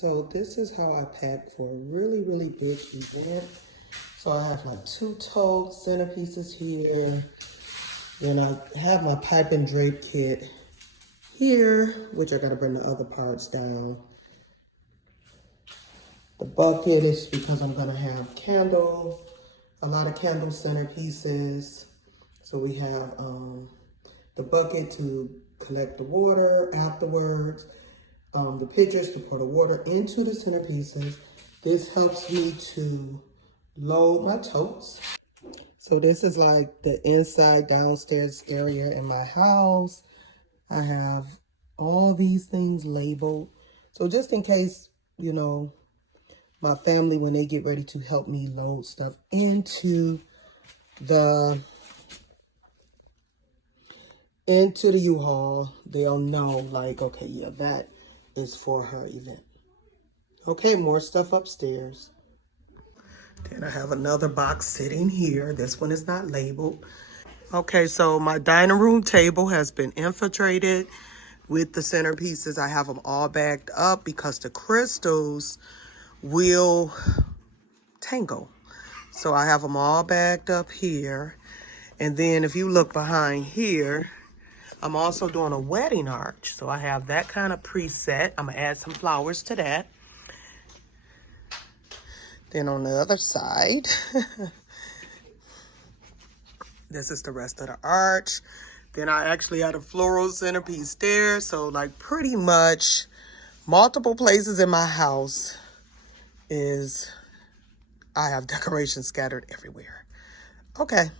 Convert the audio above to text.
So this is how I pack for a really, really big event. So I have my 2 tote centerpieces here. Then I have my pipe and drape kit here, which I gotta bring the other parts down. The bucket is because I'm gonna have a lot of candle centerpieces. So we have the bucket to collect the water afterwards, the pitchers to pour the water into the centerpieces. This helps me to load my totes. So this is like the inside downstairs area in my house. I have all these things labeled. So just in case, you know, my family, when they get ready to help me load stuff into the U-Haul, they'll know like, okay, yeah, that is for her event. Okay, more stuff upstairs. Then I have another box sitting here. This one is not labeled. Okay, so my dining room table has been infiltrated with the centerpieces. I have them all bagged up because the crystals will tangle. So I have them all bagged up here. And then if you look behind here, I'm also doing a wedding arch. So I have that kind of preset. I'm gonna add some flowers to that. Then on the other side, this is the rest of the arch. Then I actually had a floral centerpiece there. So like pretty much multiple places in my house I have decorations scattered everywhere. Okay,